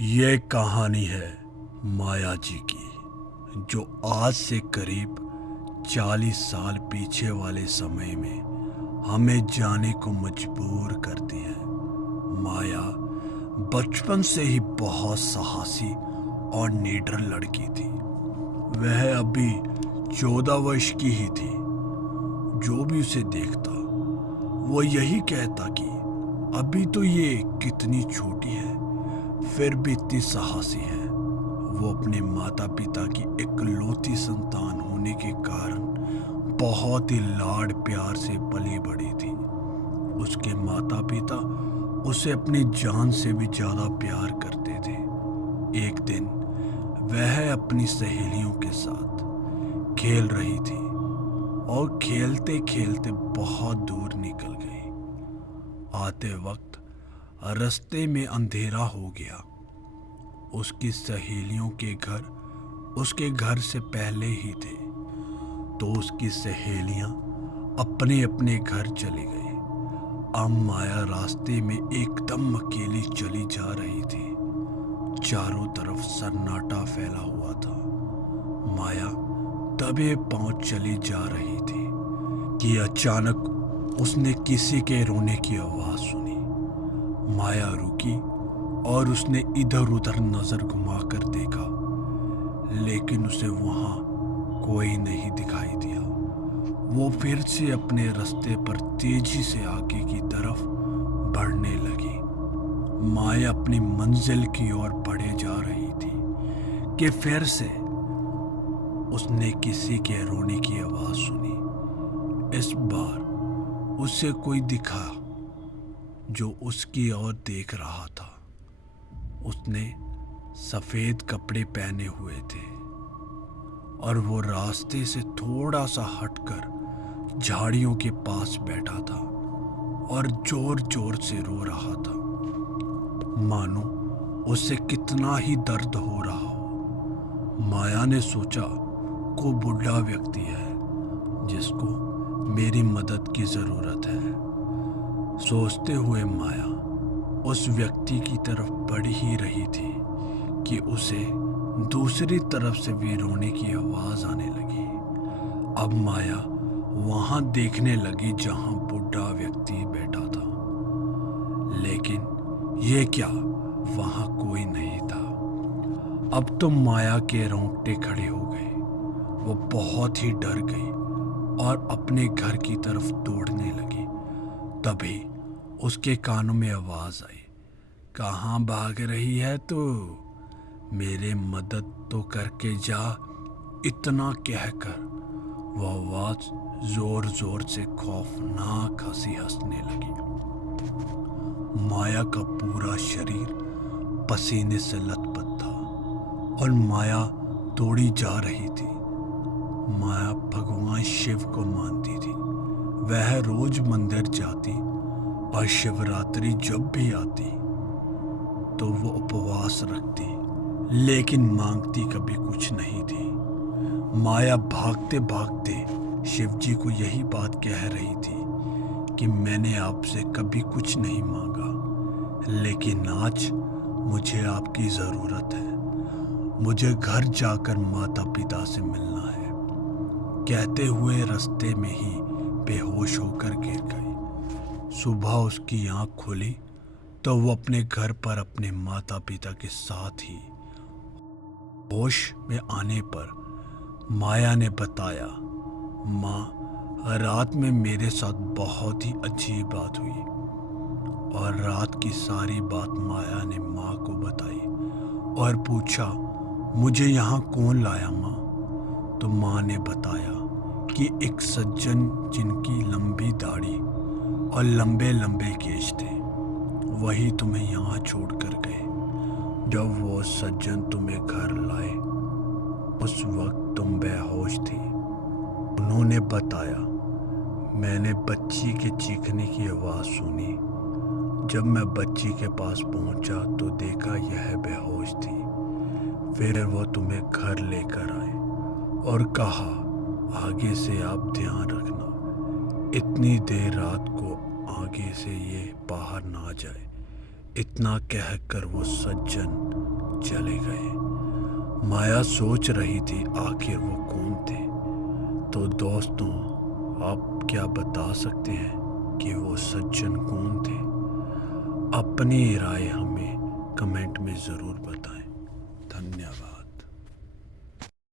ये कहानी है माया जी की, जो आज से करीब 40 साल पीछे वाले समय में हमें जाने को मजबूर करती है। माया बचपन से ही बहुत साहसी और निडर लड़की थी। वह अभी 14 वर्ष की ही थी। जो भी उसे देखता वो यही कहता कि अभी तो ये कितनी छोटी है, फिर भी इतनी साहसी है। वो अपने माता पिता की इकलौती संतान होने के कारण बहुत ही लाड प्यार से पली बड़ी थी। उसके माता पिता उसे अपनी जान से भी ज्यादा प्यार करते थे। एक दिन वह अपनी सहेलियों के साथ खेल रही थी और खेलते खेलते बहुत दूर निकल गई। आते वक्त रास्ते में अंधेरा हो गया। उसकी सहेलियों के घर उसके घर से पहले ही थे, तो उसकी सहेलियां अपने अपने घर चली गई। अब माया रास्ते में एकदम अकेली चली जा रही थी। चारों तरफ सन्नाटा फैला हुआ था। माया दबे पांव चली जा रही थी कि अचानक उसने किसी के रोने की आवाज सुनी। माया रुकी और उसने इधर उधर नजर घुमाकर देखा, लेकिन उसे वहां कोई नहीं दिखाई दिया। वो फिर से अपने रास्ते पर तेजी से आगे की तरफ बढ़ने लगी। माया अपनी मंजिल की ओर बढ़े जा रही थी कि फिर से उसने किसी के रोने की आवाज सुनी। इस बार उसे कोई दिखा जो उसकी ओर देख रहा था। उसने सफेद कपड़े पहने हुए थे और वो रास्ते से थोड़ा सा हटकर झाड़ियों के पास बैठा था और जोर जोर से रो रहा था, मानो उसे कितना ही दर्द हो रहा हो। माया ने सोचा, को बूढ़ा व्यक्ति है जिसको मेरी मदद की जरूरत है। सोचते हुए माया उस व्यक्ति की तरफ बढ़ ही रही थी कि उसे दूसरी तरफ से भी रोने की आवाज आने लगी। अब माया वहां देखने लगी जहां बूढ़ा व्यक्ति बैठा था, लेकिन ये क्या, वहां कोई नहीं था। अब तो माया के रोंगटे खड़े हो गए। वो बहुत ही डर गई और अपने घर की तरफ दौड़ने लगी। तभी उसके कानों में आवाज आई, कहाँ भाग रही है तू? मेरे मदद तो करके जा। इतना कहकर वो आवाज जोर जोर से खौफनाक हंसी हंसने लगी। माया का पूरा शरीर पसीने से लथपथ था और माया दौड़ी जा रही थी। माया भगवान शिव को मानती थी। वह रोज मंदिर जाती और शिवरात्रि जब भी आती तो वो उपवास रखती, लेकिन मांगती कभी कुछ नहीं थी। माया भागते भागते शिवजी को यही बात कह रही थी कि मैंने आपसे कभी कुछ नहीं मांगा, लेकिन आज मुझे आपकी जरूरत है। मुझे घर जाकर माता पिता से मिलना है। कहते हुए रास्ते में ही बेहोश होकर गिर गई। सुबह उसकी आंख खुली तो वो अपने घर पर अपने माता पिता के साथ ही। होश में आने पर माया ने बताया, माँ, रात में मेरे साथ बहुत ही अजीब बात हुई। और रात की सारी बात माया ने माँ को बताई और पूछा, मुझे यहाँ कौन लाया माँ? तो माँ ने बताया कि एक सज्जन जिनकी लंबी दाढ़ी और लंबे लंबे केश थे, वही तुम्हें यहाँ छोड़कर गए। जब वो सज्जन तुम्हें घर लाए उस वक्त तुम बेहोश थी। उन्होंने बताया, मैंने बच्ची के चीखने की आवाज़ सुनी। जब मैं बच्ची के पास पहुंचा तो देखा यह बेहोश थी। फिर वो तुम्हें घर लेकर आए और कहा, आगे से आप ध्यान रखना, इतनी देर रात को आगे से ये बाहर ना जाए। इतना कहकर वो सज्जन चले गए। माया सोच रही थी आखिर वो कौन थे। तो दोस्तों, आप क्या बता सकते हैं कि वो सज्जन कौन थे? अपनी राय हमें कमेंट में ज़रूर बताएं। धन्यवाद।